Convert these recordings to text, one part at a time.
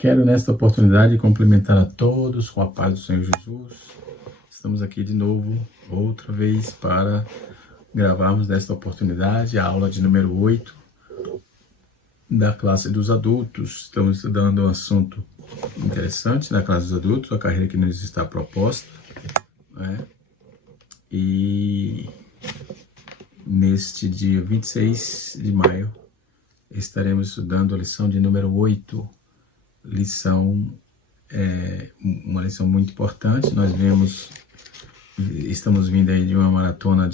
Quero nesta oportunidade cumprimentar a todos com a paz do Senhor Jesus. Estamos aqui de novo, outra vez, para gravarmos nesta oportunidade a aula de número 8 da classe dos adultos. Estamos estudando um assunto interessante na classe dos adultos, a carreira que nos está proposta, né? E neste dia 26 de maio estaremos estudando a lição de número 8, uma lição muito importante. Estamos vindo aí de uma maratona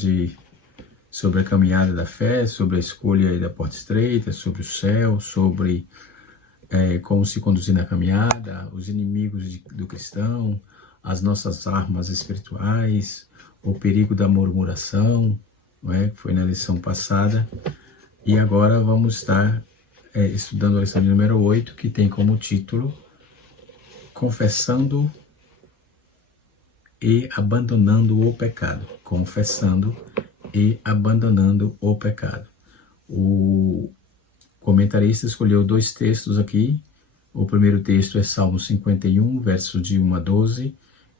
sobre a caminhada da fé, sobre a escolha da porta estreita, sobre o céu, sobre como se conduzir na caminhada, os inimigos do cristão, as nossas armas espirituais, o perigo da murmuração, não é? Que foi na lição passada. E agora vamos estar estudando a lição de número 8, que tem como título Confessando e Abandonando o Pecado. Confessando e Abandonando o Pecado. O comentarista escolheu dois textos aqui. O primeiro texto é Salmo 51, versos de 1 a 12,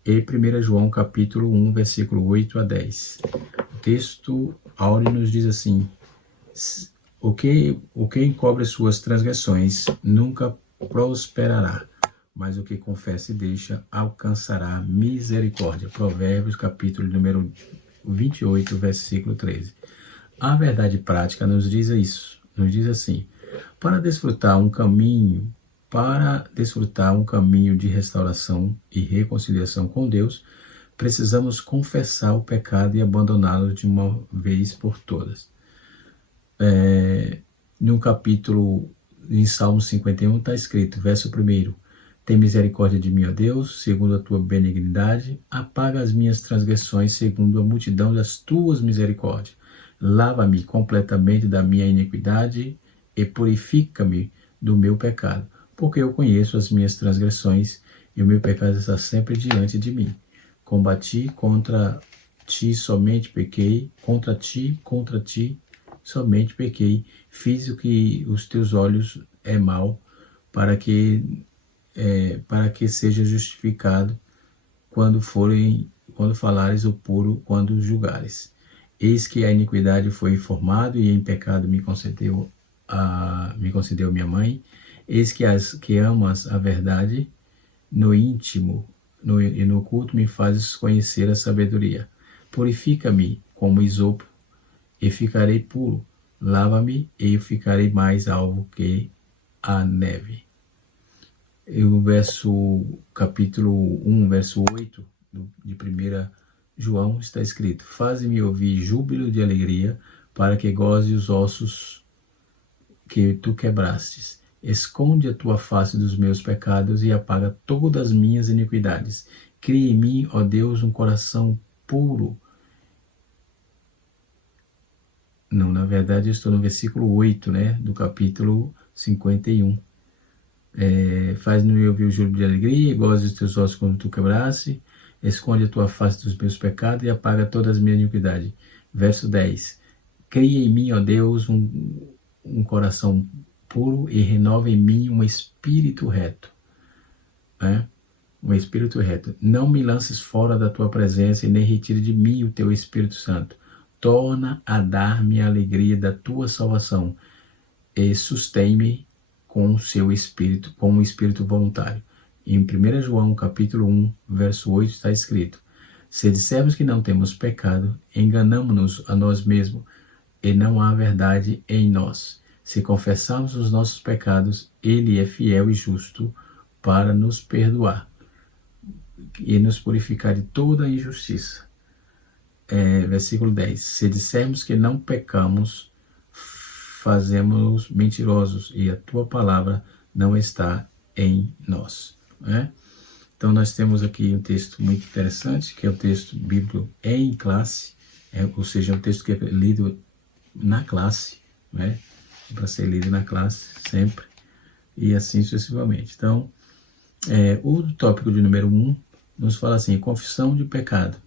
e 1 João capítulo 1, versículo 8 a 10. O texto áureo nos diz assim: O que encobre suas transgressões nunca prosperará, mas o que confessa e deixa alcançará misericórdia. Provérbios capítulo número 28, versículo 13. A verdade prática nos diz isso, nos diz assim: para desfrutar um caminho de restauração e reconciliação com Deus, precisamos confessar o pecado e abandoná-lo de uma vez por todas. No capítulo, em Salmo 51, está escrito, verso 1: Tem misericórdia de mim, ó Deus, segundo a tua benignidade, apaga as minhas transgressões segundo a multidão das tuas misericórdias. Lava-me completamente da minha iniquidade e purifica-me do meu pecado, porque eu conheço as minhas transgressões e o meu pecado está sempre diante de mim. Combati contra ti, somente pequei, contra ti, somente pequei, fiz o que os teus olhos é mal, para que seja justificado quando falares o puro, quando julgares. Eis que a iniquidade foi informado e em pecado me concedeu minha mãe. Eis que amas a verdade no íntimo e no oculto me fazes conhecer a sabedoria. Purifica-me como isopo e ficarei puro. Lava-me e eu ficarei mais alvo que a neve. E o capítulo 1, verso 8 de 1 João está escrito: Faze-me ouvir júbilo de alegria, para que goze os ossos que tu quebrastes. Esconde a tua face dos meus pecados e apaga todas as minhas iniquidades. Cria em mim, ó Deus, um coração puro. Não, na verdade eu estou no versículo 8, do capítulo 51. Faz-me ouvir o júbilo de alegria, goze os teus ossos quando tu quebraste, esconde a tua face dos meus pecados e apaga todas as minhas iniquidades. Verso 10. Cria em mim, ó Deus, um coração puro e renova em mim um espírito reto. Um espírito reto. Não me lances fora da tua presença e nem retire de mim o teu Espírito Santo. Torna a dar-me a alegria da tua salvação e sustém-me com o seu espírito, com um espírito voluntário. Em 1 João capítulo 1, verso 8 está escrito: Se dissermos que não temos pecado, enganamo-nos a nós mesmos e não há verdade em nós. Se confessarmos os nossos pecados, Ele é fiel e justo para nos perdoar e nos purificar de toda a injustiça. Versículo 10. Se dissermos que não pecamos, fazemos-nos mentirosos e a tua palavra não está em nós. Então nós temos aqui um texto muito interessante, que é o texto bíblico em classe, ou seja, um texto que é lido na classe, para ser lido na classe sempre, e assim sucessivamente. Então, o tópico de número 1 nos fala assim: confissão de pecado.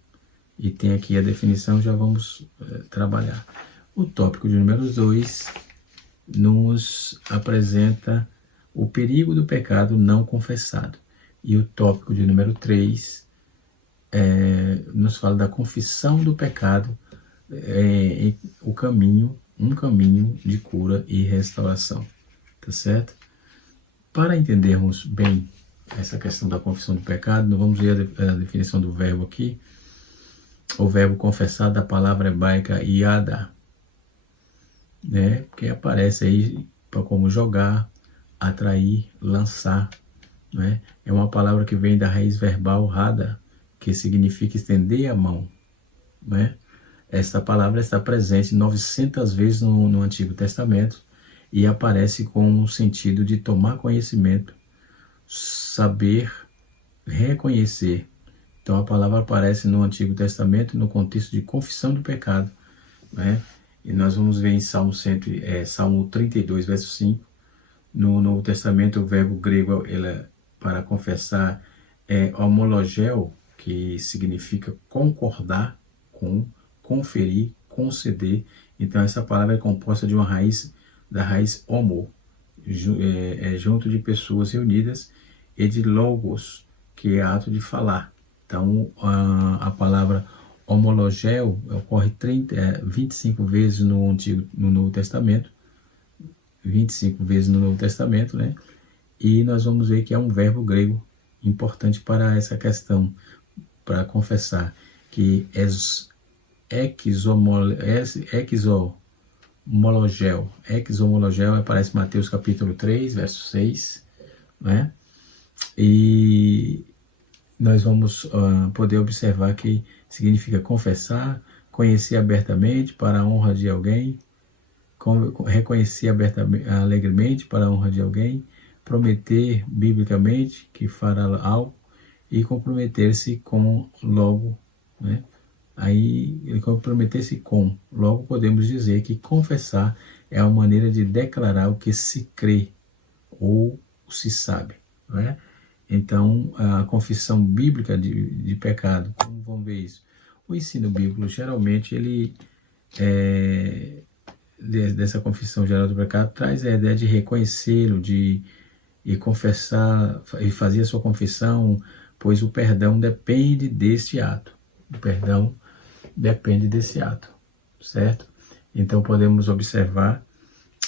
E tem aqui a definição, já vamos trabalhar. O tópico de número 2 nos apresenta o perigo do pecado não confessado. E o tópico de número 3 nos fala da confissão do pecado, um caminho de cura e restauração, tá certo? Para entendermos bem essa questão da confissão do pecado, nós vamos ver a definição do verbo aqui, o verbo confessar da palavra hebraica yada, né? Que aparece aí como jogar, atrair, lançar, né? É uma palavra que vem da raiz verbal rada, que significa estender a mão, né? Esta palavra está presente 900 vezes no Antigo Testamento e aparece com o sentido de tomar conhecimento, saber, reconhecer. Então a palavra aparece no Antigo Testamento no contexto de confissão do pecado, né? E nós vamos ver em Salmo 32, verso 5. No Novo Testamento, o verbo grego para confessar é homologel, que significa concordar com, conferir, conceder. Então essa palavra é composta de da raiz homo, junto de pessoas reunidas, e de logos, que é ato de falar. Então a palavra homologel ocorre 25 vezes no Novo Testamento, 25 vezes no Novo Testamento, né? E nós vamos ver que é um verbo grego importante para essa questão, para confessar, que exomologel aparece em Mateus capítulo 3, verso 6, né? E nós vamos poder observar que significa confessar, conhecer abertamente para a honra de alguém, reconhecer alegremente para a honra de alguém, prometer biblicamente que fará algo e comprometer-se com logo, né? Aí, comprometer-se com, logo podemos dizer que confessar é a maneira de declarar o que se crê ou se sabe, né? Então, a confissão bíblica de pecado, como vamos ver isso? O ensino bíblico, geralmente, ele dessa confissão geral do pecado, traz a ideia de reconhecê-lo, e confessar, e fazer a sua confissão, pois o perdão depende deste ato. O perdão depende desse ato, certo? Então podemos observar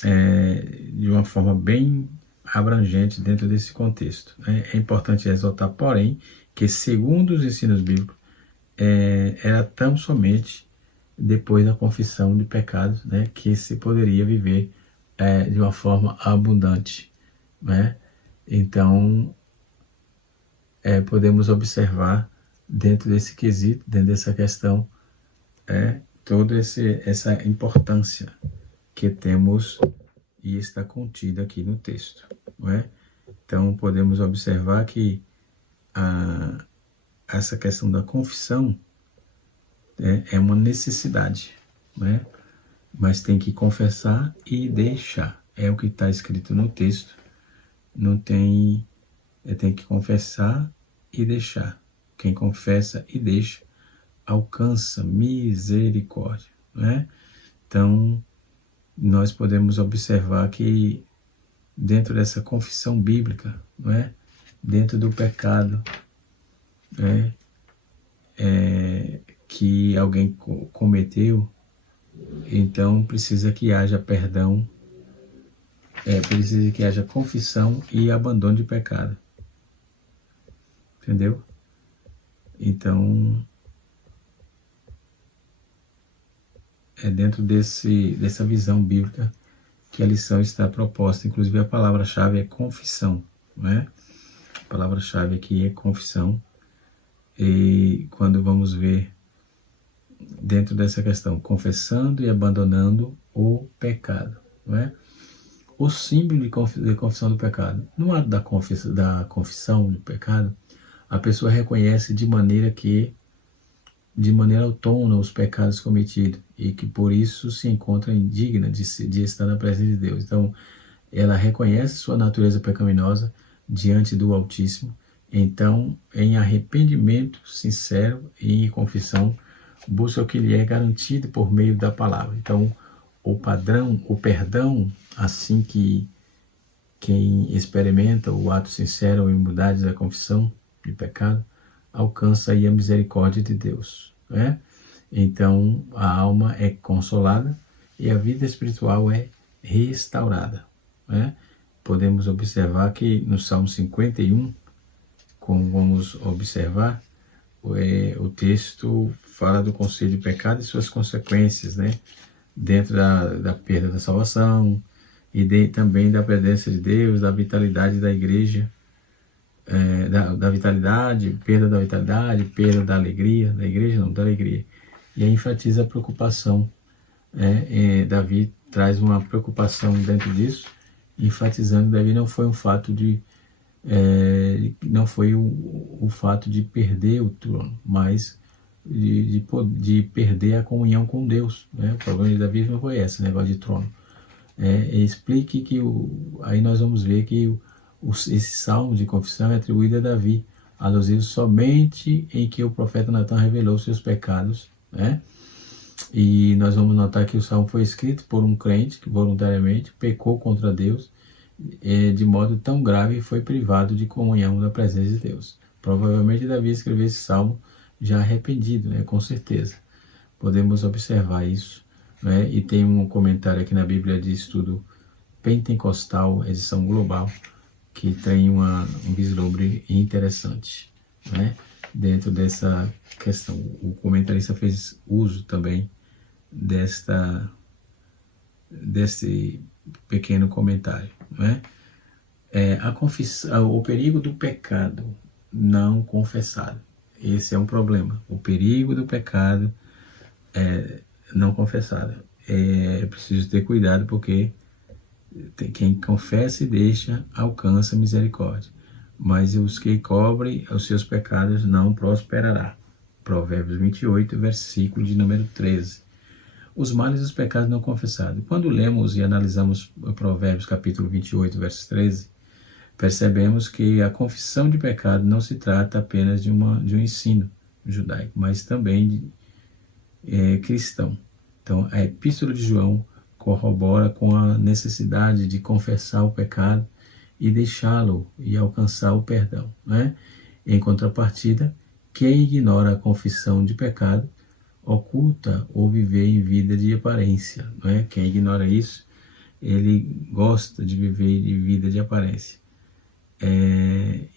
de uma forma bem abrangente dentro desse contexto, né? É importante ressaltar, porém, que segundo os ensinos bíblicos, era tão somente depois da confissão de pecados, né, que se poderia viver de uma forma abundante, né? Então, podemos observar dentro desse quesito, dentro dessa questão, toda essa importância que temos e está contida aqui no texto, não é? Então, podemos observar que essa questão da confissão é uma necessidade, né? Mas tem que confessar e deixar. É o que está escrito no texto. Não tem... tem que confessar e deixar. Quem confessa e deixa alcança misericórdia, né? Então, nós podemos observar que dentro dessa confissão bíblica, não é? Dentro do pecado, né? Que alguém cometeu, então precisa que haja perdão, precisa que haja confissão e abandono de pecado, entendeu? Então, dentro dessa visão bíblica que a lição está proposta. Inclusive a palavra-chave é confissão, não é? A palavra-chave aqui é confissão. E quando vamos ver dentro dessa questão, confessando e abandonando o pecado, não é? O símbolo de confissão do pecado. No ato da confissão do pecado, a pessoa reconhece de maneira autônoma os pecados cometidos e que por isso se encontra indigna de estar na presença de Deus. Então, ela reconhece sua natureza pecaminosa diante do Altíssimo. Então, em arrependimento sincero e em confissão, busca o que lhe é garantido por meio da palavra. Então, o perdão, assim que quem experimenta o ato sincero e humildade da confissão de pecado, alcança aí a misericórdia de Deus, né? Então, a alma é consolada e a vida espiritual é restaurada, né? Podemos observar que no Salmo 51, como vamos observar, o texto fala do conselho de pecado e suas consequências, né? Dentro da perda da salvação e também da presença de Deus, da vitalidade da igreja, da vitalidade, perda da alegria, da igreja não, da alegria. E aí enfatiza a preocupação, Davi traz uma preocupação dentro disso, enfatizando que Davi não foi um fato não foi o fato de perder o trono, mas de perder a comunhão com Deus, né? O problema de Davi não foi esse negócio de trono. Explique que aí nós vamos ver que esse salmo de confissão é atribuído a Davi, alusivo somente em que o profeta Natan revelou seus pecados, né? E nós vamos notar que o salmo foi escrito por um crente que voluntariamente pecou contra Deus de modo tão grave e foi privado de comunhão da presença de Deus. Provavelmente Davi escreveu esse salmo já arrependido, né? Com certeza. Podemos observar isso, né? E tem um comentário aqui na Bíblia de Estudo Pentecostal, edição global, que tem um vislumbre interessante, né? Dentro dessa questão. O comentarista fez uso também desse pequeno comentário, né? O perigo do pecado não confessado. Esse é um problema. O perigo do pecado não confessado. É preciso ter cuidado, porque quem confessa e deixa alcança misericórdia, mas os que cobrem os seus pecados não prosperará. Provérbios 28, versículo de número 13. Os males dos pecados não confessados. Quando lemos e analisamos Provérbios capítulo 28, verso 13, percebemos que a confissão de pecado não se trata apenas de um ensino judaico, mas também cristão. Então, a Epístola de João corrobora com a necessidade de confessar o pecado e deixá-lo e alcançar o perdão, né? Em contrapartida, quem ignora a confissão de pecado oculta ou viver em vida de aparência, não é? Quem ignora isso, ele gosta de viver de vida de aparência.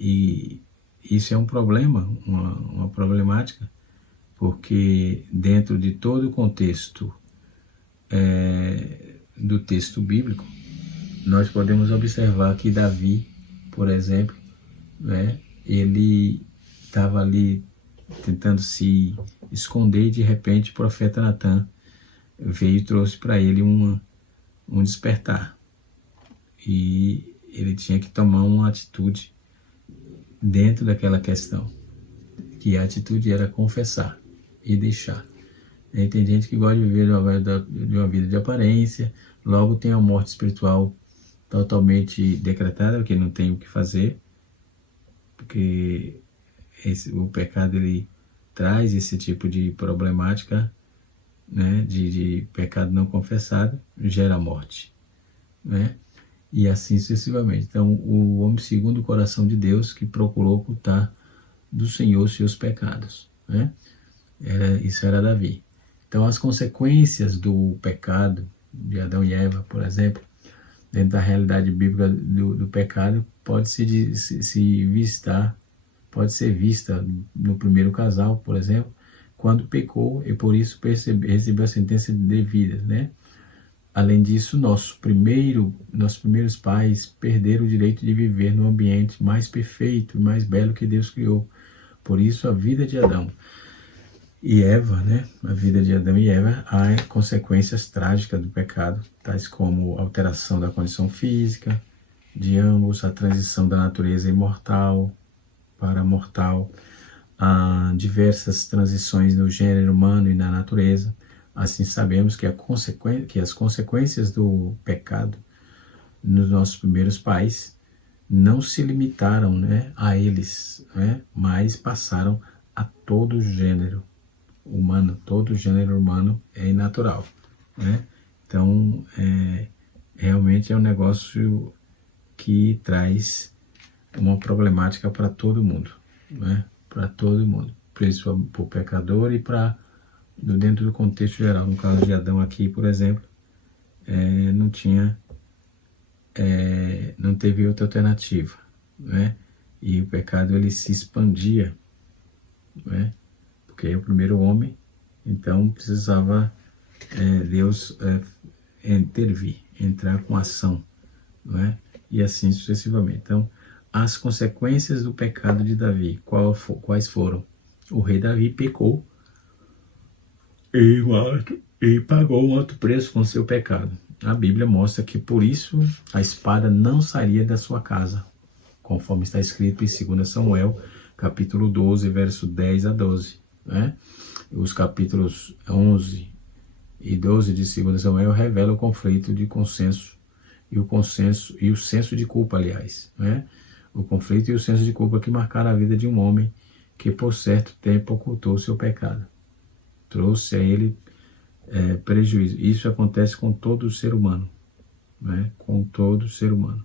E isso é um problema, uma problemática, porque dentro de todo o contexto do texto bíblico, nós podemos observar que Davi, por exemplo, né, ele estava ali tentando se esconder, e de repente o profeta Natan veio e trouxe para ele um despertar. E ele tinha que tomar uma atitude dentro daquela questão, que a atitude era confessar e deixar. Tem gente que gosta de viver de uma vida de aparência, logo tem a morte espiritual totalmente decretada, porque não tem o que fazer, porque o pecado ele traz esse tipo de problemática, né, de pecado não confessado, gera morte, né? E assim sucessivamente. Então, o homem segundo o coração de Deus, que procurou ocultar do Senhor seus pecados, né? Isso era Davi. Então, as consequências do pecado de Adão e Eva, por exemplo, dentro da realidade bíblica do pecado, pode ser vista no primeiro casal, por exemplo, quando pecou e por isso recebeu a sentença de vida, né? Além disso, nossos primeiros pais perderam o direito de viver no ambiente mais perfeito e mais belo que Deus criou. Por isso, a vida de Adão e Eva, né? A vida de Adão e Eva, há consequências trágicas do pecado, tais como alteração da condição física de ambos, a transição da natureza imortal para mortal, diversas transições no gênero humano e na natureza. Assim, sabemos que as consequências do pecado nos nossos primeiros pais não se limitaram, né, a eles, né, mas passaram a todo o gênero humano. Todo o gênero humano é natural, né? Então, realmente é um negócio que traz uma problemática para todo mundo, né? Para todo mundo, principalmente para o pecador e para dentro do contexto geral. No caso de Adão aqui, por exemplo, não teve outra alternativa, né? E o pecado ele se expandia, né? Porque é o primeiro homem, então precisava Deus intervir, entrar com ação, não é? E assim sucessivamente. Então, as consequências do pecado de Davi, quais foram? O rei Davi pecou e pagou um alto preço com seu pecado. A Bíblia mostra que por isso a espada não sairia da sua casa, conforme está escrito em 2 Samuel, capítulo 12, verso 10 a 12. Né? Os capítulos 11 e 12 de 2 Samuel revelam o conflito de consenso e o senso de culpa, aliás. Né? O conflito e o senso de culpa que marcaram a vida de um homem que por certo tempo ocultou seu pecado. Trouxe a ele prejuízo. Isso acontece com todo ser humano, né? Com todo ser humano.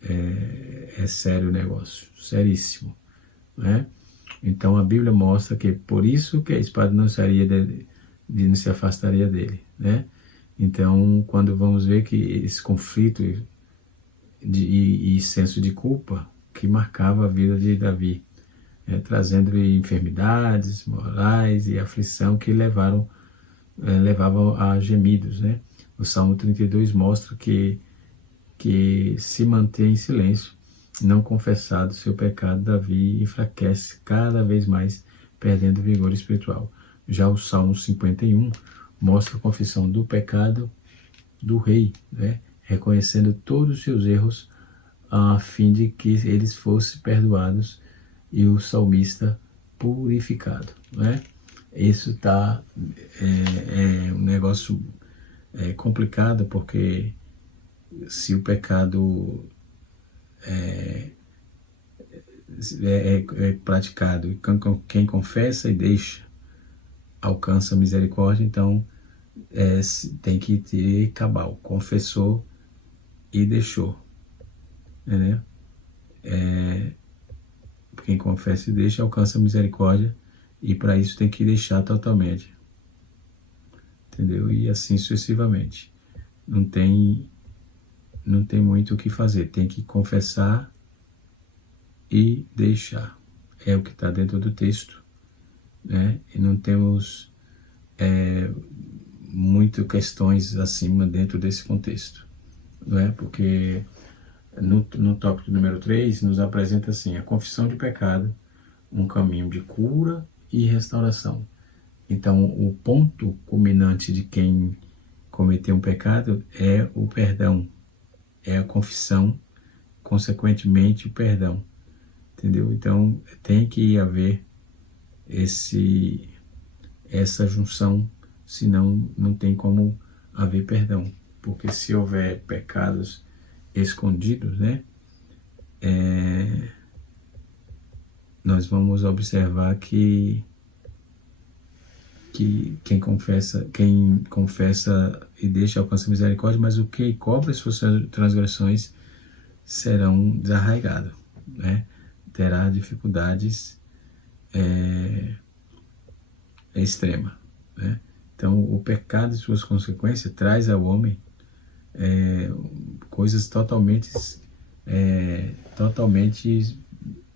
É sério o negócio, seríssimo, né? Então a Bíblia mostra que por isso que a espada não não se afastaria dele, né? Então quando vamos ver que esse conflito e senso de culpa que marcava a vida de Davi, trazendo-lhe enfermidades morais e aflição que levavam a gemidos, né? O Salmo 32 mostra que se mantém em silêncio, não confessado seu pecado, Davi enfraquece cada vez mais, perdendo vigor espiritual. Já o Salmo 51 mostra a confissão do pecado do rei, né? Reconhecendo todos os seus erros, a fim de que eles fossem perdoados e o salmista purificado, né? Isso um negócio complicado, porque se o pecado é praticado e quem confessa e deixa alcança a misericórdia, então tem que ter cabal, confessou e deixou, né? Quem confessa e deixa alcança a misericórdia, e para isso tem que deixar totalmente, entendeu? E assim sucessivamente. Não tem muito o que fazer, tem que confessar e deixar. É o que está dentro do texto, né? E não temos muito questões acima dentro desse contexto, não é? Porque no tópico número 3 nos apresenta assim: a confissão de pecado, um caminho de cura e restauração. Então, o ponto culminante de quem cometeu um pecado é o perdão, é a confissão, consequentemente o perdão, entendeu? Então, tem que haver essa junção, senão não tem como haver perdão, porque se houver pecados escondidos, né, nós vamos observar que quem confessa e deixa alcança misericórdia, mas o que cobre suas transgressões serão desarraigados, né? Terá dificuldades extremas, né? Então, o pecado e suas consequências traz ao homem coisas totalmente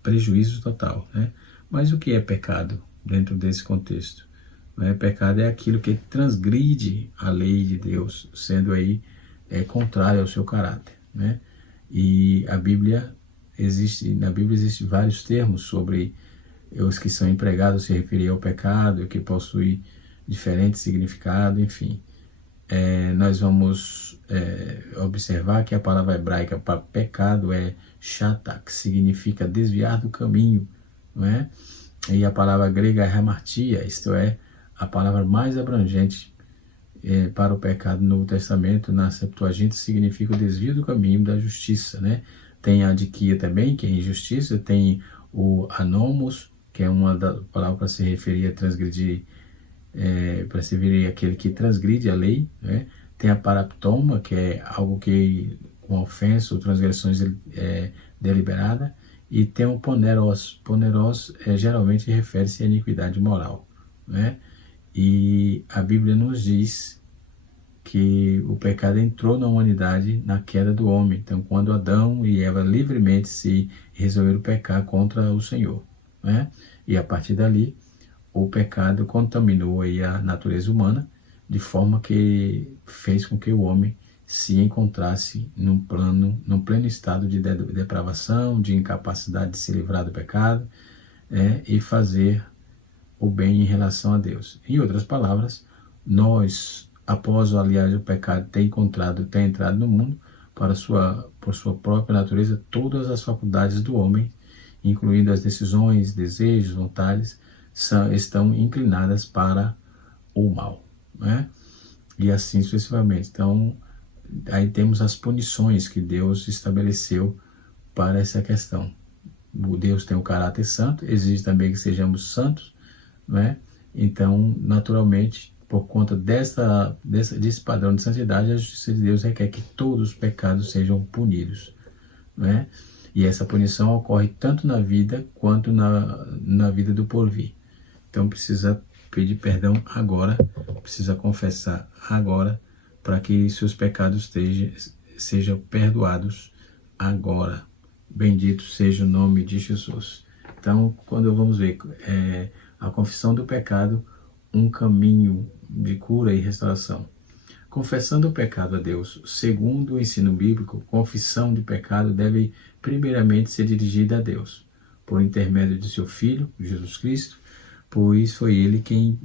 prejuízo total, né? Mas o que é pecado dentro desse contexto? Pecado é aquilo que transgride a lei de Deus, sendo aí contrário ao seu caráter, né? E na Bíblia existe vários termos sobre os que são empregados se referir ao pecado, que possui diferente significado, enfim. Nós vamos observar que a palavra hebraica para pecado é chata, que significa desviar do caminho, não é? E a palavra grega é hamartia, isto é, a palavra mais abrangente para o pecado no Novo Testamento, na Septuaginta, significa o desvio do caminho da justiça, né? Tem a diquia também, que é injustiça, tem o anomos, que é uma da palavra para se referir a transgredir, para se referir aquele que transgride a lei, né? Tem a paraptoma, que é algo que uma ofensa ou transgressões deliberada, e tem o poneros. Poneros geralmente refere-se à iniquidade moral, né? E a Bíblia nos diz que o pecado entrou na humanidade na queda do homem. Então, quando Adão e Eva livremente se resolveram pecar contra o Senhor, né? E a partir dali, o pecado contaminou aí a natureza humana, de forma que fez com que o homem se encontrasse num pleno estado de depravação, de incapacidade de se livrar do pecado, e fazer o bem em relação a Deus. Em outras palavras, nós, após aliás o pecado ter entrado no mundo, por sua própria natureza, todas as faculdades do homem, incluindo as decisões, desejos, vontades, estão inclinadas para o mal, né? E assim sucessivamente. Então, aí temos as punições que Deus estabeleceu para essa questão. O Deus tem um caráter santo, exige também que sejamos santos, né? Então, naturalmente, por conta desse padrão de santidade, a justiça de Deus requer que todos os pecados sejam punidos, né? E essa punição ocorre tanto na vida quanto na vida do porvir. Então, precisa pedir perdão agora, precisa confessar agora, para que seus pecados sejam perdoados agora. Bendito seja o nome de Jesus. Então, quando vamos ver a confissão do pecado, um caminho de cura e restauração. Confessando o pecado a Deus, segundo o ensino bíblico, confissão de pecado deve primeiramente ser dirigida a Deus, por intermédio de seu Filho, Jesus Cristo, pois é Ele quem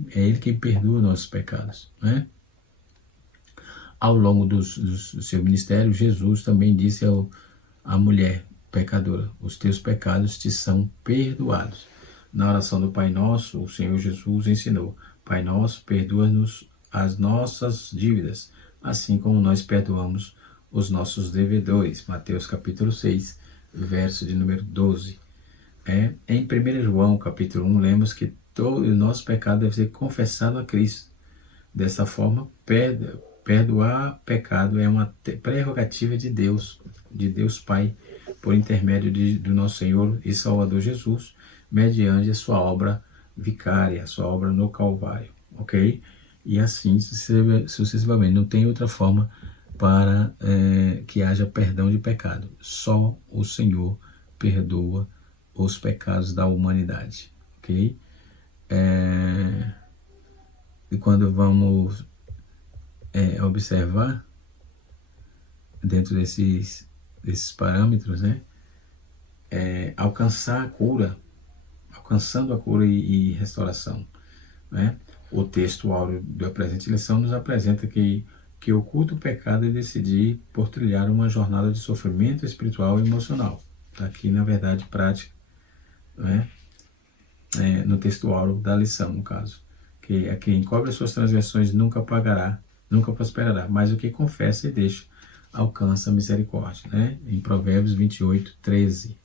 perdoa nossos pecados, né? Ao longo do seu ministério, Jesus também disse à mulher pecadora: os teus pecados te são perdoados. Na oração do Pai Nosso, o Senhor Jesus ensinou: Pai Nosso, perdoa-nos as nossas dívidas, assim como nós perdoamos os nossos devedores. Mateus capítulo 6, verso de número 12. Em 1 João capítulo 1, lemos que todo o nosso pecado deve ser confessado a Cristo. Dessa forma, perdoar pecado é uma prerrogativa de Deus Pai, por intermédio do nosso Senhor e Salvador Jesus, mediante a sua obra vicária, a sua obra no Calvário, ok? E assim sucessivamente. Não tem outra forma para que haja perdão de pecado. Só o Senhor perdoa os pecados da humanidade, ok? E quando vamos observar dentro desses parâmetros, né, alcançando a cura e restauração, né? O texto áureo da presente lição nos apresenta que oculta o pecado é decidir por trilhar uma jornada de sofrimento espiritual e emocional. Está aqui, na verdade, prática, né? No texto áureo da lição, no caso, que a quem encobre as suas transgressões nunca prosperará, mas o que confessa e deixa alcança a misericórdia, né? Em Provérbios 28, 13.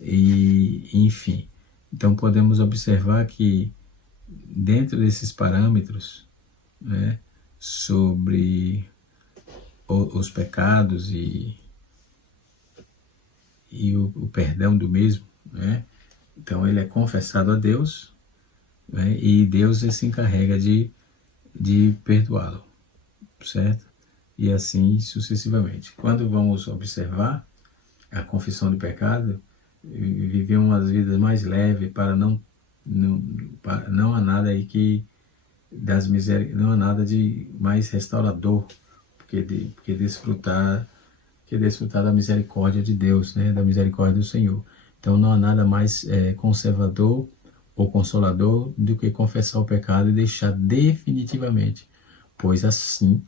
E, enfim, então podemos observar que dentro desses parâmetros, né, sobre os pecados e o perdão do mesmo, né? Então ele é confessado a Deus, né, e Deus se encarrega de perdoá-lo, certo? E assim sucessivamente. Quando vamos observar a confissão de pecado, viver umas vidas mais leves, para não há nada aí não há nada de mais restaurador que desfrutar da misericórdia de Deus, né? Da misericórdia do Senhor. Então não há nada mais conservador ou consolador do que confessar o pecado e deixar definitivamente, pois assim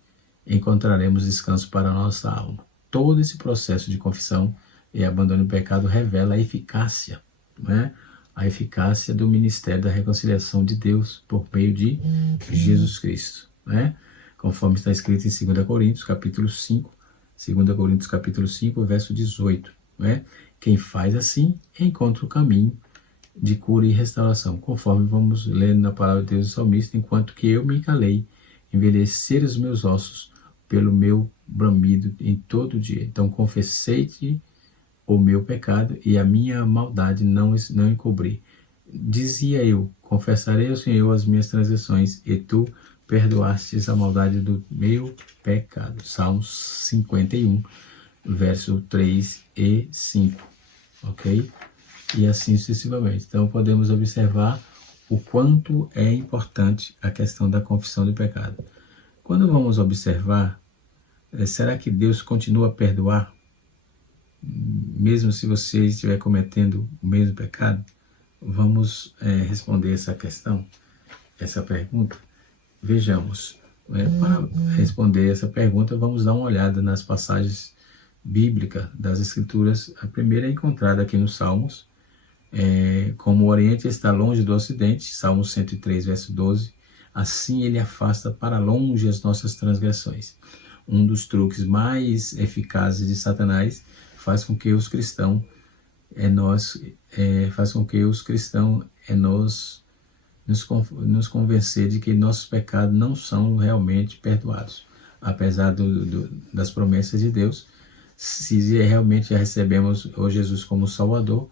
encontraremos descanso para a nossa alma. Todo esse processo de confissão e abandono do pecado revela a eficácia, né? A eficácia do ministério da reconciliação de Deus por meio de Jesus Cristo, né? Conforme está escrito em 2 Coríntios capítulo 5, 2 Coríntios capítulo 5, verso 18, né? Quem faz assim encontra o caminho de cura e restauração, conforme vamos lendo na palavra de Deus do salmista: enquanto que eu me calei, envelhecer os meus ossos pelo meu bramido em todo dia. Então confessei-te o meu pecado e a minha maldade não encobri. Dizia eu, confessarei ao Senhor as minhas transgressões, e tu perdoastes a maldade do meu pecado. Salmos 51, verso 3 e 5, ok? E assim sucessivamente. Então podemos observar o quanto é importante a questão da confissão do pecado. Quando vamos observar, será que Deus continua a perdoar, mesmo se você estiver cometendo o mesmo pecado? Vamos responder essa questão, essa pergunta. Vejamos, para responder essa pergunta, vamos dar uma olhada nas passagens bíblicas das Escrituras. A primeira é encontrada aqui nos Salmos, como o Oriente está longe do Ocidente, Salmo 103, verso 12, assim ele afasta para longe as nossas transgressões. Um dos truques mais eficazes de Satanás faz com que os cristãos nos convencer de que nossos pecados não são realmente perdoados, apesar das promessas de Deus, se realmente já recebemos o Jesus como Salvador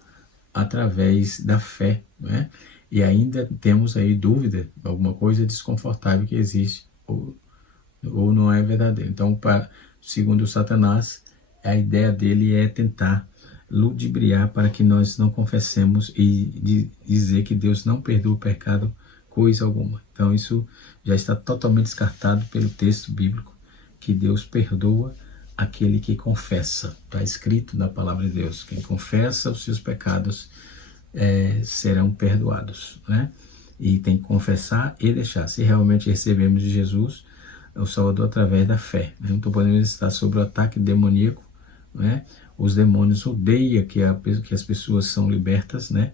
através da fé, né? E ainda temos aí dúvida, alguma coisa desconfortável que existe ou não é verdadeiro. Então, segundo Satanás, a ideia dele é tentar ludibriar para que nós não confessemos e dizer que Deus não perdoa o pecado, coisa alguma. Então isso já está totalmente descartado pelo texto bíblico, que Deus perdoa aquele que confessa. Está escrito na palavra de Deus, quem confessa os seus pecados serão perdoados, né? E tem que confessar e deixar. Se realmente recebemos de Jesus, o Salvador, através da fé, né? Então podemos estar sobre o ataque demoníaco, né? Os demônios odeiam que as pessoas são libertas, né,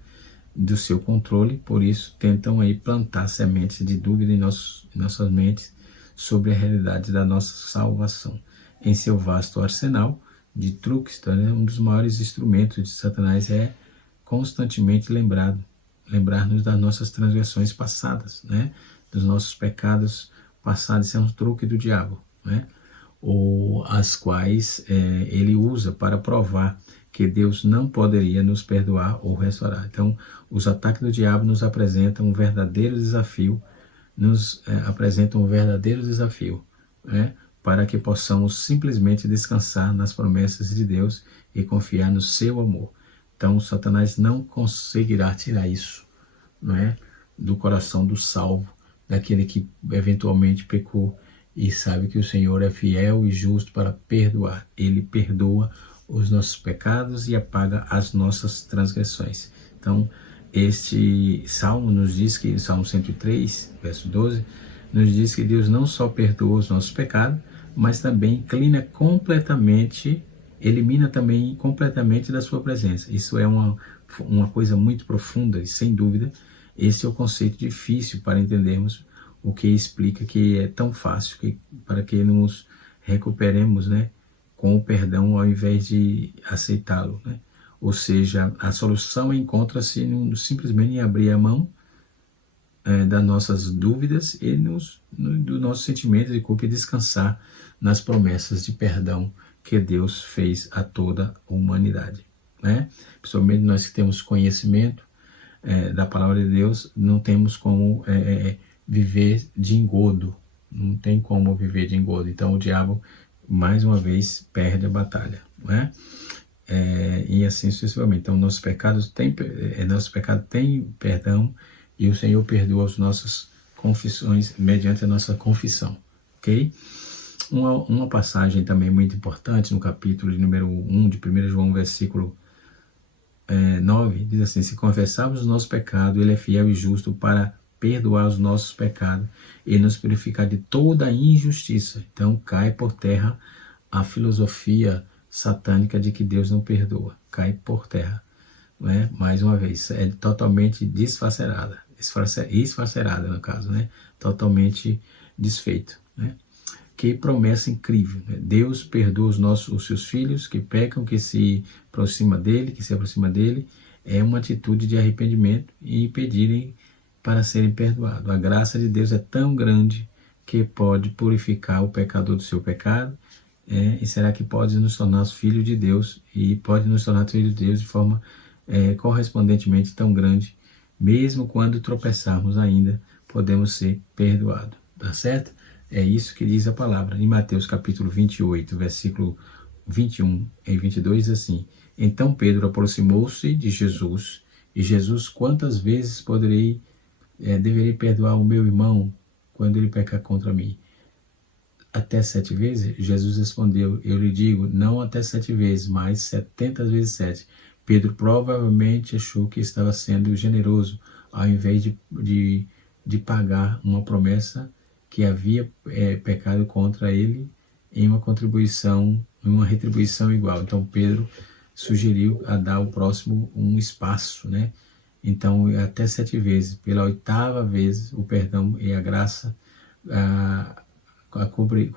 do seu controle, por isso tentam aí plantar sementes de dúvida em nossas mentes sobre a realidade da nossa salvação. Em seu vasto arsenal de truques, tá, né, um dos maiores instrumentos de Satanás é constantemente lembrar-nos das nossas transgressões passadas, né, dos nossos pecados passados. Isso é um truque do diabo, né? Ou as quais ele usa para provar que Deus não poderia nos perdoar ou restaurar. Então, os ataques do diabo nos apresentam um verdadeiro desafio, né, para que possamos simplesmente descansar nas promessas de Deus e confiar no seu amor. Então, Satanás não conseguirá tirar isso, não é, do coração do salvo, daquele que eventualmente pecou e sabe que o Senhor é fiel e justo para perdoar. Ele perdoa os nossos pecados e apaga as nossas transgressões. Então, este Salmo nos diz que, Salmo 103, verso 12, nos diz que Deus não só perdoa os nossos pecados, mas também elimina também completamente da sua presença. Isso é uma coisa muito profunda e, sem dúvida, esse é o conceito difícil para entendermos, o que explica que é tão fácil para que nos recuperemos, né, com o perdão ao invés de aceitá-lo, né? Ou seja, a solução encontra-se simplesmente em abrir a mão das nossas dúvidas e do nosso sentimento de culpa e descansar nas promessas de perdão que Deus fez a toda a humanidade, né? Principalmente nós que temos conhecimento da palavra de Deus, não temos como viver de engodo, não tem como viver de engodo. Então o diabo, mais uma vez, perde a batalha, não é? E assim sucessivamente. Então nosso pecado tem perdão, e o Senhor perdoa as nossas confissões mediante a nossa confissão, ok? Uma passagem também muito importante no capítulo de número 1 de 1 João, versículo 9, diz assim: se confessarmos os nossos pecados, Ele é fiel e justo para perdoar os nossos pecados e nos purificar de toda injustiça. Então cai por terra a filosofia satânica de que Deus não perdoa. Cai por terra, né? Mais uma vez, é totalmente esfacelada no caso, né? Totalmente desfeito, né? Que promessa incrível, né? Deus perdoa os seus filhos que pecam, que se aproxima dele, é uma atitude de arrependimento e pedirem para serem perdoados. A graça de Deus é tão grande que pode purificar o pecador do seu pecado E será que pode nos tornar filhos de Deus e pode nos tornar filhos de Deus de forma correspondentemente tão grande, mesmo quando tropeçarmos ainda, podemos ser perdoados, tá certo? É isso que diz a palavra. Em Mateus capítulo 28, versículo 21 e 22, diz assim: Então Pedro aproximou-se de Jesus, e Jesus, quantas vezes deverei perdoar o meu irmão quando ele pecar contra mim? Até 7 vezes? Jesus respondeu: Eu lhe digo, não até 7 vezes, mas 70 vezes 7. Pedro provavelmente achou que estava sendo generoso, ao invés de pagar uma promessa que havia pecado contra ele em uma retribuição igual. Então Pedro sugeriu a dar ao próximo um espaço, né? Então até 7 vezes. Pela 8ª vez o perdão e a graça a cobrir.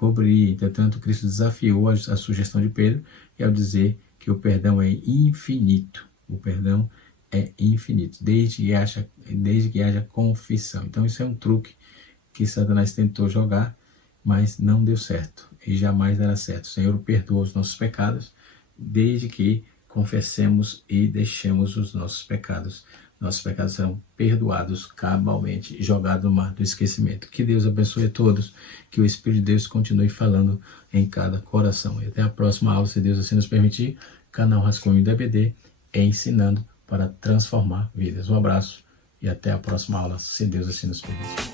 Entretanto, Cristo desafiou a sugestão de Pedro e ao dizer que o perdão é infinito. O perdão é infinito, desde que haja confissão. Então isso é um truque que Satanás tentou jogar, mas não deu certo e jamais dará certo. O Senhor perdoa os nossos pecados, desde que confessemos e deixemos os nossos pecados. Nossos pecados serão perdoados cabalmente e jogados no mar do esquecimento. Que Deus abençoe a todos, que o Espírito de Deus continue falando em cada coração. E até a próxima aula, se Deus assim nos permitir. Canal Rascunho da EBD, ensinando para transformar vidas. Um abraço e até a próxima aula, se Deus assim nos permitir.